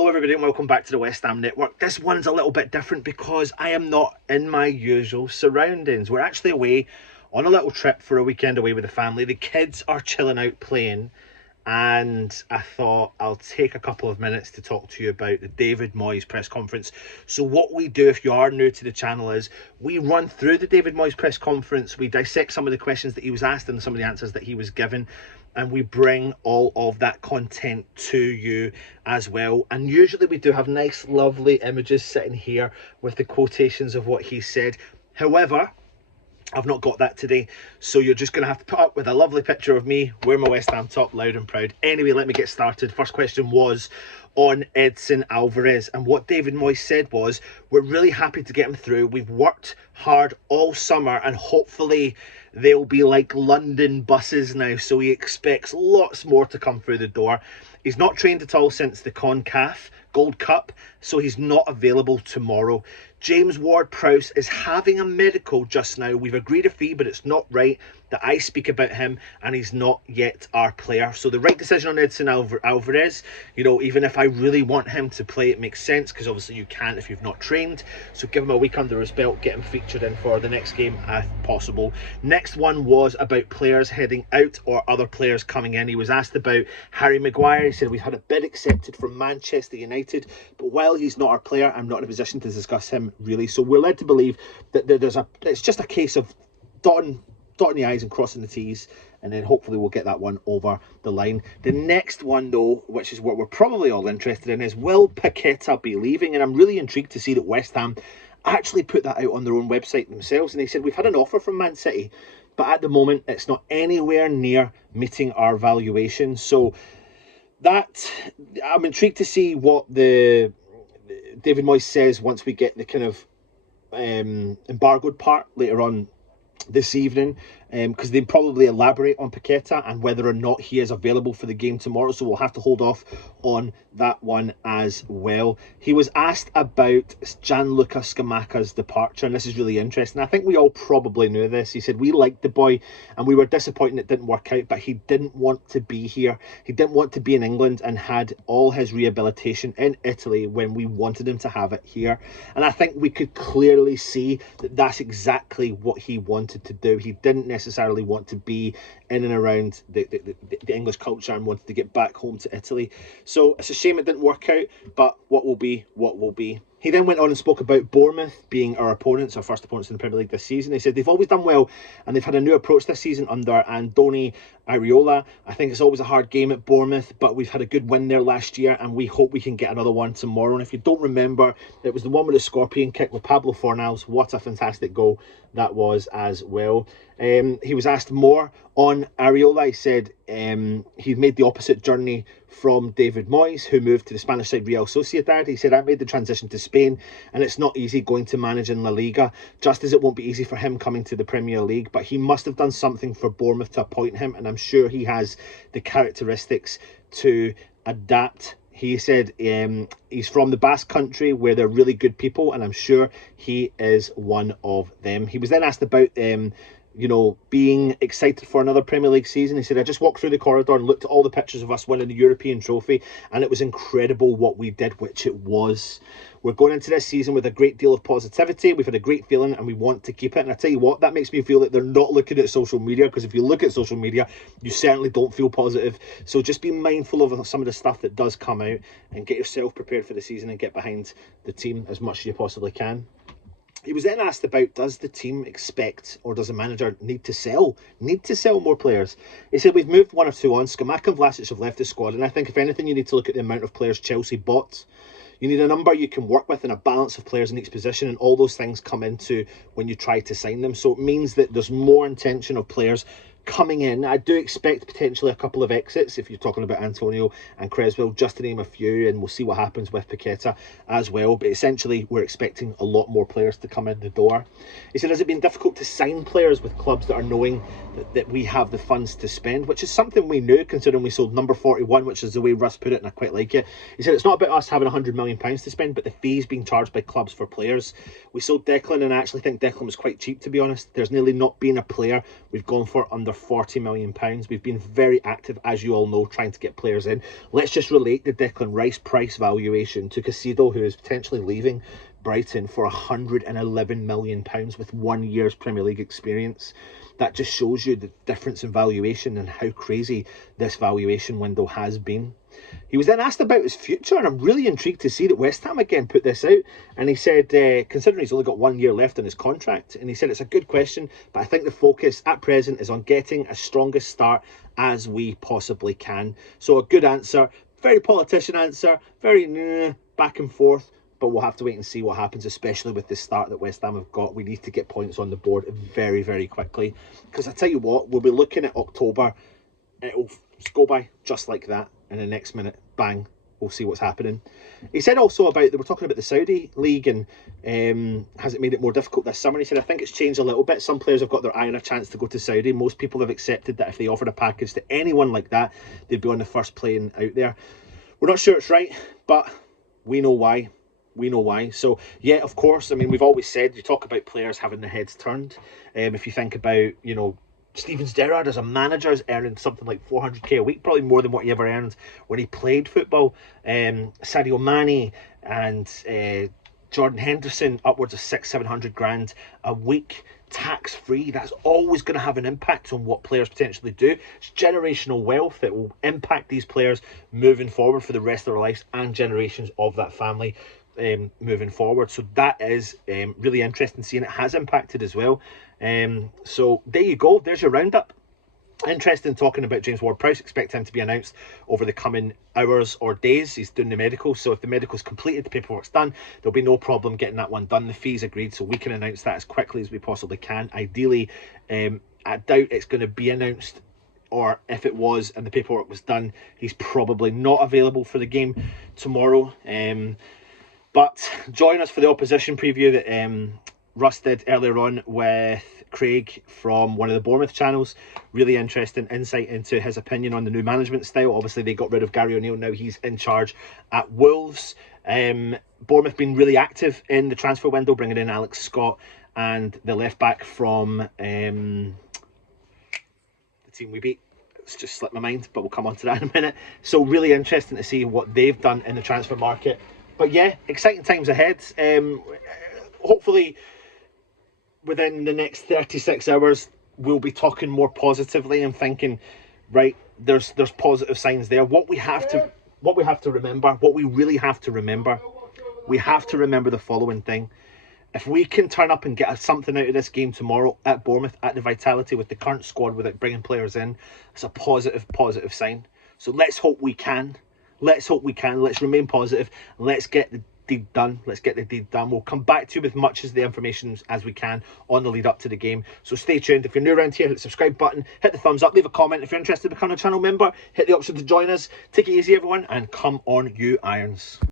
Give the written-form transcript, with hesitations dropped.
Hello everybody and welcome back to the West Ham Network. This one's a little bit different because I am not in my usual surroundings. We're actually away on a little trip for a weekend away with the family. The kids are chilling out playing, and I thought I'll take a couple of minutes to talk to you about the David Moyes press conference. So what we do, if you are new to the channel, is we run through the David Moyes press conference, we dissect some of the questions that he was asked and some of the answers that he was given, and we bring all of that content to you as well. And usually we do have nice lovely images sitting here with the quotations of what he said. However, I've not got that today, so you're just going to have to put up with a lovely picture of me wearing my West Ham top loud and proud. Anyway, let me get started. First question was on Edson Alvarez, and what David Moyes said was, we're really happy to get him through. We've worked hard all summer and hopefully they'll be like London buses now, so he expects lots more to come through the door. He's not trained at all since the CONCACAF Gold Cup, so he's not available tomorrow. James Ward-Prowse is having a medical just now. We've agreed a fee, but it's not right that I speak about him, and he's not yet our player. So the right decision on Edson Alvarez, you know, even if I really want him to play, it makes sense, because obviously you can't if you've not trained. So give him a week under his belt, get him featured in for the next game if possible. Next one was about players heading out or other players coming in. He was asked about Harry Maguire. He said, we've had a bid accepted from Manchester United, but while he's not our player, I'm not in a position to discuss him really. So we're led to believe that it's just a case of dotting the I's and crossing the T's, and then hopefully we'll get that one over the line. The next one though, which is what we're probably all interested in, is will Paqueta be leaving? And I'm really intrigued to see that West Ham actually put that out on their own website themselves, and they said, we've had an offer from Man City, but at the moment it's not anywhere near meeting our valuation. So that, I'm intrigued to see what the David Moyes says once we get the kind of embargoed part later on this evening, because they probably elaborate on Paqueta and whether or not he is available for the game tomorrow, so we'll have to hold off on that one as well. He was asked about Gianluca Scamacca's departure, and this is really interesting. I think we all probably knew this. He said, we liked the boy and we were disappointed it didn't work out, but he didn't want to be here. He didn't want to be in England and had all his rehabilitation in Italy when we wanted him to have it here. And I think we could clearly see that that's exactly what he wanted to do. He didn't necessarily want to be in and around the English culture and wanted to get back home to Italy. So it's a shame it didn't work out, but what will be, what will be. He then went on and spoke about Bournemouth being our opponents, our first opponents in the Premier League this season. He said they've always done well and they've had a new approach this season under Andoni Iraola. I think it's always a hard game at Bournemouth, but we've had a good win there last year and we hope we can get another one tomorrow. And if you don't remember, it was the one with the scorpion kick with Pablo Fornals. What a fantastic goal that was as well. He was asked more on Iraola. He said he made the opposite journey from David Moyes, who moved to the Spanish side Real Sociedad. He said, I made the transition to Spain and it's not easy going to manage in La Liga, just as it won't be easy for him coming to the Premier League, but he must have done something for Bournemouth to appoint him, and I'm sure he has the characteristics to adapt. He said he's from the Basque Country where they're really good people, and I'm sure he is one of them. He was then asked about you know, being excited for another Premier League season. He said, I just walked through the corridor and looked at all the pictures of us winning the European trophy, and it was incredible what we did, which it was. We're going into this season with a great deal of positivity. We've had a great feeling and we want to keep it. And I tell you what, that makes me feel that they're not looking at social media, because if you look at social media, you certainly don't feel positive. So just be mindful of some of the stuff that does come out and get yourself prepared for the season and get behind the team as much as you possibly can. He was then asked about, does the team expect, or does the manager need to sell more players? He said, we've moved one or two on. Scamacca and Vlasic have left the squad, and I think if anything, you need to look at the amount of players Chelsea bought. You need a number you can work with and a balance of players in each position, and all those things come into when you try to sign them. So it means that there's more intention of players coming in. I do expect potentially a couple of exits if you're talking about Antonio and Creswell, just to name a few, and we'll see what happens with Paqueta as well. But essentially, we're expecting a lot more players to come in the door. He said, has it been difficult to sign players with clubs that are knowing that we have the funds to spend, which is something we knew considering we sold number 41, which is the way Russ put it, and I quite like it. He said, it's not about us having £100 million to spend, but the fees being charged by clubs for players. We sold Declan, and I actually think Declan was quite cheap, to be honest. There's nearly not been a player we've gone for under under £40 million. We've been very active, as you all know, trying to get players in. Let's just relate the Declan Rice price valuation to Caicedo, who is potentially leaving Brighton for £111 million with 1 year's Premier League experience. That just shows you the difference in valuation and how crazy this valuation window has been. He was then asked about his future, and I'm really intrigued to see that West Ham again put this out. And he said, considering he's only got 1 year left on his contract, and he said it's a good question, but I think the focus at present is on getting as strong a start as we possibly can. So a good answer, very politician answer, very back and forth. But we'll have to wait and see what happens, especially with the start that West Ham have got. We need to get points on the board very, very quickly. Because I tell you what, we'll be looking at October. It'll go by just like that. And the next minute, bang, we'll see what's happening. He said also about, they were talking about the Saudi League and has it made it more difficult this summer? He said, I think it's changed a little bit. Some players have got their eye on a chance to go to Saudi. Most people have accepted that if they offered a package to anyone like that, they'd be on the first plane out there. We're not sure it's right, but we know why. We know why. So yeah, of course, I mean, we've always said, you talk about players having their heads turned. If you think about, you know, Steven Gerrard as a manager is earning something like 400k a week, probably more than what he ever earned when he played football. Sadio Mane and Jordan Henderson, upwards of 600-700 grand a week, tax free. That's always going to have an impact on what players potentially do. It's generational wealth that will impact these players moving forward for the rest of their lives and generations of that family moving forward. So that is really interesting seeing it has impacted as well. So there you go, there's your roundup. Interesting talking about James Ward-Prowse. Expect him to be announced over the coming hours or days. He's doing the medical, so if the medical's completed, the paperwork's done, there'll be no problem getting that one done. The fee's agreed, so we can announce that as quickly as we possibly can. Ideally, I doubt it's going to be announced, or if it was and the paperwork was done, he's probably not available for the game tomorrow. But join us for the opposition preview that Russ did earlier on with Craig from one of the Bournemouth channels. Really interesting insight into his opinion on the new management style. Obviously, they got rid of Gary O'Neill. Now he's in charge at Wolves. Bournemouth been really active in the transfer window, bringing in Alex Scott and the left back from the team we beat. It's just slipped my mind, but we'll come on to that in a minute. So really interesting to see what they've done in the transfer market. But yeah, exciting times ahead. Hopefully, within the next 36 hours, we'll be talking more positively and thinking, right, there's positive signs there. What we really have to remember, we have to remember the following thing. If we can turn up and get something out of this game tomorrow at Bournemouth, at the Vitality, with the current squad, without bringing players in, it's a positive sign. So let's hope we can. Let's hope we can. Let's remain positive. Let's get the deed done. Let's get the deed done. We'll come back to you with much as the information as we can on the lead up to the game. So stay tuned. If you're new around here, hit the subscribe button, hit the thumbs up, leave a comment. If you're interested in becoming a channel member, hit the option to join us. Take it easy, everyone, and come on, you Irons.